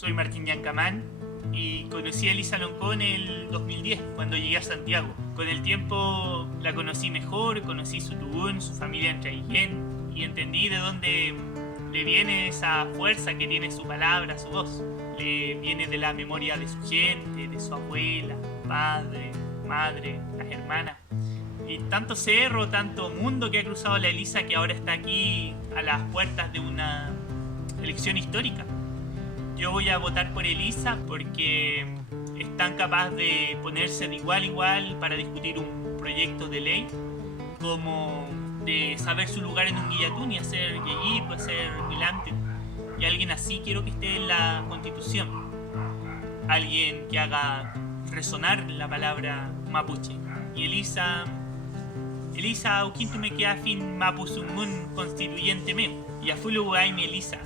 soy Martín Yancamán y conocí a Elisa Loncón en el 2010, cuando llegué a Santiago. Con el tiempo la conocí mejor, conocí su tubún, su familia en Traiguén y entendí de dónde le viene esa fuerza que tiene su palabra, su voz. Le viene de la memoria de su gente, de su abuela, padre, madre, las hermanas. Y tanto cerro, tanto mundo que ha cruzado la Elisa, que ahora está aquí a las puertas de una elección histórica. Yo voy a votar por Elisa porque es tan capaz de ponerse de igual a igual para discutir un proyecto de ley, como de saber su lugar en un guillatún y hacer yeyipo, hacer milante. Y alguien así quiero que esté en la Constitución. Alguien que haga resonar la palabra mapuche. Y Elisa ukintume que afin mapusungun constituyente me. Y a fulu mi Elisa.